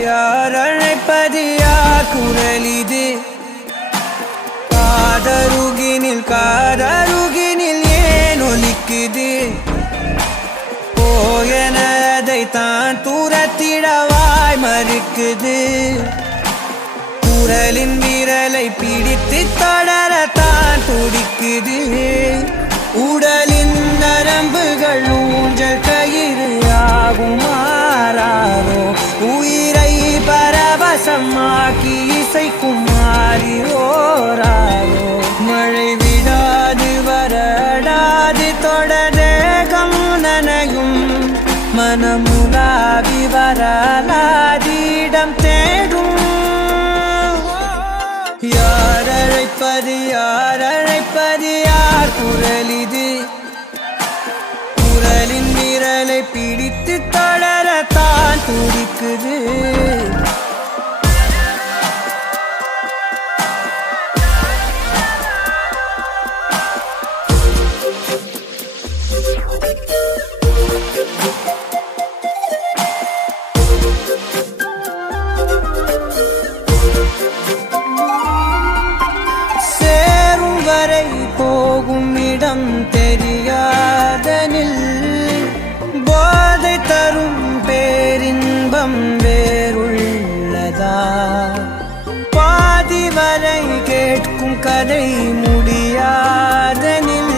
யார் அழைப்பது யார் குரல் இது காதருகினில் ஏன் ஒலிக்குது போயனதை தான் தூரத்திடவாய் மறுக்குது குரலின் விரலை பிடித்து தொடரத்தான் துடிக்குது உடலின் நரம்புகள் ஊஞ்சல் கயிறு ஆகும் மாறாரோ உயிரை பரவசமாக்கி இசைக்கும் மாறி ஓராரோ மழை விடாது வரடாது தொடரேகம் நனையும் மனமுலாவி வரலாதிடம் தேடும் யார் அழைப்பது யார் குரல் இது குரலின் விரலை பிடித்து தொடரத்தான் துடிக்குது போகும் இடம் தெரியாதனில் போதை தரும் பேரின்பம் வேறுள்ளதா பாதி வரை கேட்கும் கதை முடியாதனில்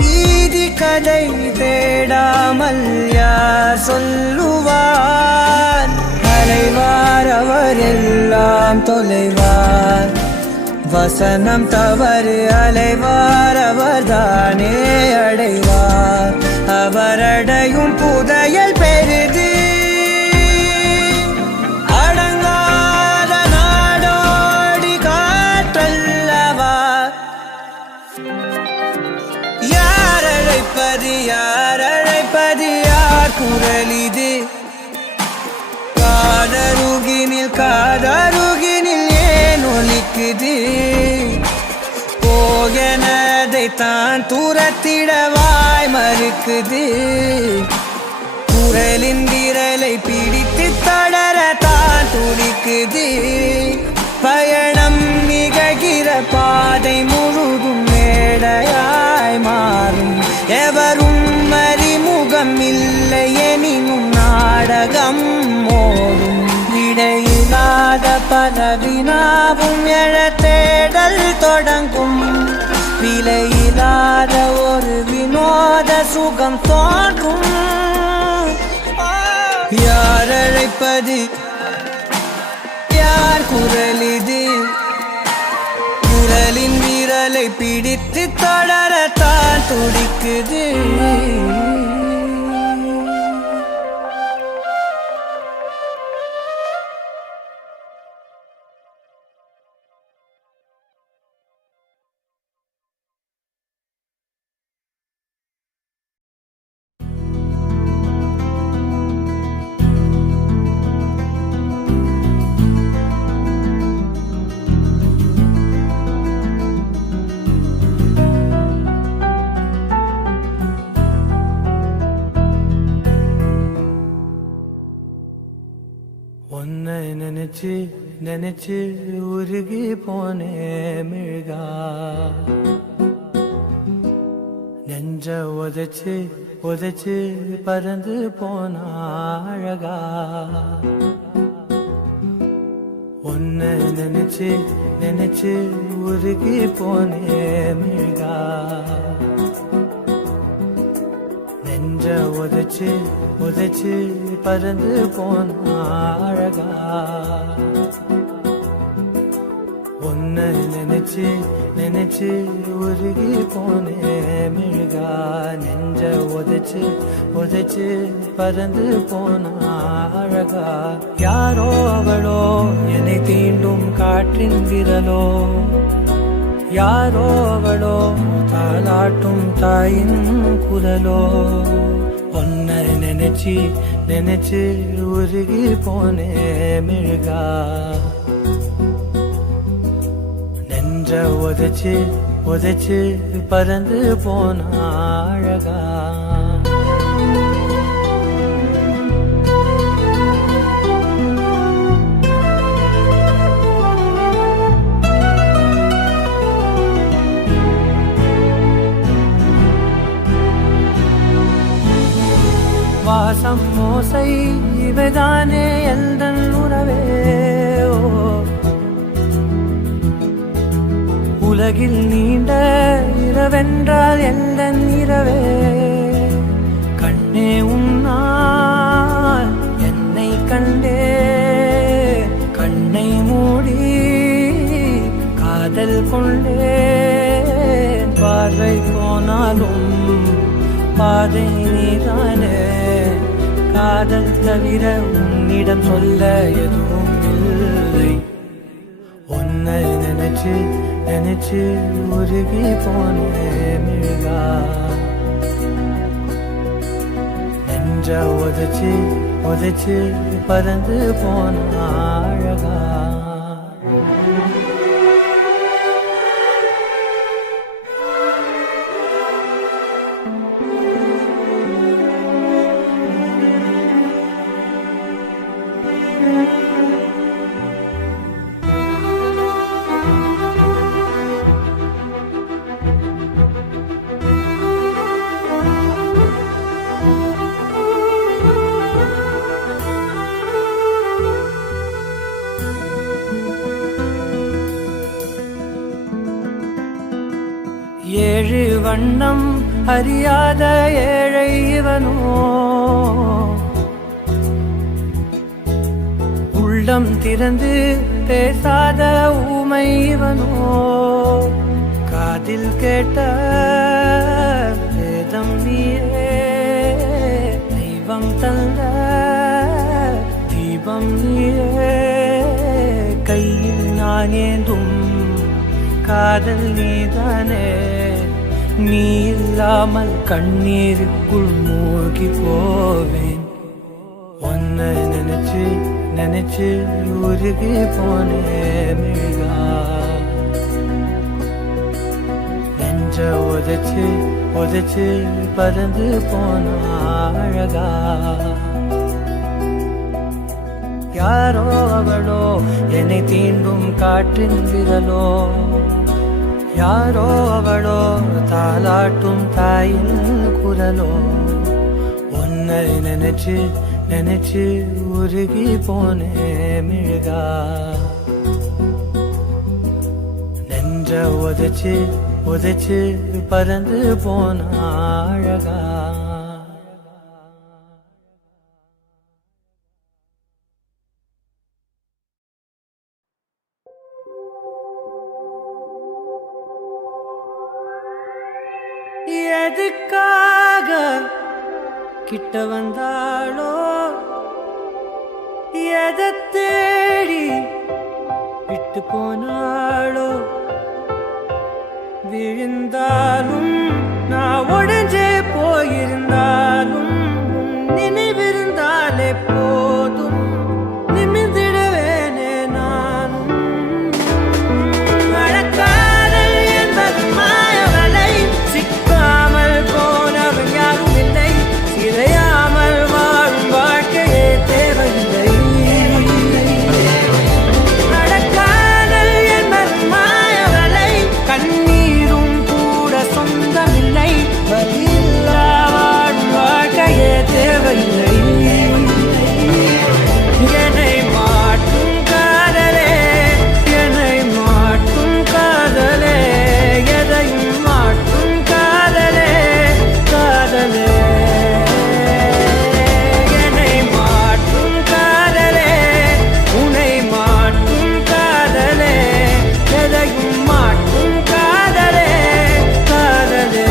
வீதி கதை தேடாமல் யார் சொல்லுவார் அலைவார் அவர் எல்லாம் தொலைவார் வசனம் தவறு அலைவார் அவர்தானே அடைவார் அவரடையும் புதையல் பெரிது அடங்காத நாடோடி காற்றல்லவா யார் அழைப்பது யார் குரல் இது காதருகினில் ஏன் ஒலிக்குது போகனதை தான் தூரத்திடவாய் மறுக்குது குரலின் விரலை பிடித்து தொடரத்தான் துடிக்குது பயணம் நிகழ்கிற பாதை முழுதும் மேடையாய் மாறும் எவரும் அறிமுகம் இல்லை எனினும் நாடகம் ஓடும் இடையில்லாத பல வினாவும் எழத்தேடல் தொடங்கும் விலையில்லாத ஒரு வினோத சுகம் தோன்றும் யார் அழைப்பது யார் குரல் இது குரலின் விரலை பிடித்து தொடரத்தான் துடிக்குது நினைச்சு உருகி போனே மிழ்கா நெஞ்ச உதைச்சு பறந்து போன அழகா உன்னை நினைச்சு உருகி போனே மிழ்கா நெஞ்ச உதைச்சு பறந்து போன அழகா உன்னை நினைச்சு உருகி போனே மிழ்கா நெஞ்ச உதைச்சு பறந்து போன அழகா யாரோ அவளோ என்னை தீண்டும் காற்றின் விரலோ யாரோ அவளோ தாலாட்டும் தாயின் குரலோ உன்னை நினைச்சு உருகி போனே மிழ்கா நெஞ்ச உதைச்சு பறந்து போன அழகா அம்மோசை இவைதானே எந்தன் உறவே. உலகில் நீண்ட இரவென்றால் எந்தன் இரவே. கண்ணே உன்னால் என்னை கண்டே, கண்ணை மூடி காதல் கொண்டே. பார்வை போனாலும் பாதை நீதானே, காதல் தவிர உன்னிடம் சொல்ல எதுவும் இல்லை. உன்னை நினைச்சு நினைச்சு உருகி போனே மிழ்கா, நெஞ்ச உதைச்சு உதைச்சு பறந்து போன அழகா. ஏழு வண்ணம் அறியாத ஏழை இவனோ, உள்ளம் திறந்து பேசாத ஊமை இவனோ. காதில் கேட்ட வேதம் நீயே, தெய்வம் தந்த தீபம் நீயே. கையில் நான் ஏந்தும் காதல் நீதானே, நீ இல்லாமல் கண்ணீருக்குள் மூழ்கி போவேன். உன்னை நினைச்சு நினைச்சு உருகி போனே மிழ்கா, நெஞ்ச உதைச்சு உதைச்சு பறந்து போன அழகா. யாரோ அவளோ என்னை தீண்டும் காற்றின் விரலோ, யாரோ அவளோ தாலாட்டும் தாயின் குரலோ. உன்னை நினைச்சு நினைச்சு உருகி போனே மிழ்கா, நெஞ்ச உதைச்சு உதைச்சு பறந்து போன அழகா. எதுக்காக கிட்ட வந்தாளோ, எதை தேடி விட்டு போனாளோ. விழுந்தாலும் நான் உடைஞ்சே போயிருந்தாலும் நினைவிருந்தாலே போதும், நிமிர்ந்திடுவேனே நானும். மழக்காதல் என்பது மாயவலை, சிக்காமல் போனவன் யாரும் இல்லை. சிதையாமல் வாழும் வாழ்க்கையே தேவையில்லை. மழக்காதல் என்பது மாயவலை, கண்ணீரும் கூட சொந்தமில்லை. வலியில்லா வாழும் வாழ்க்கையே தேவையில்லை. என்னை மாற்றும் காதலே, என்னை மாற்றும் காதலே, எதையும் மாற்றும் காதலே, காதலே. என்னை மாற்றும் காதலே, உன்னை மாற்றும் காதலே, எதையும் மாற்றும் காதலே, காதலே.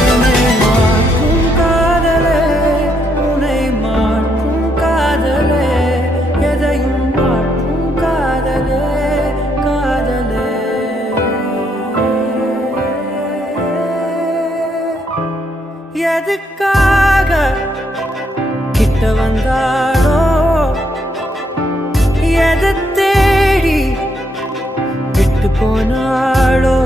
என்னை மாற்றும் காதலே, உன்னை மாற்றும் காதலே, எதையும் மாற்றும் காதலே, காதலே. எதுக்காக கிட்ட வந்தாளோ, போனாளோ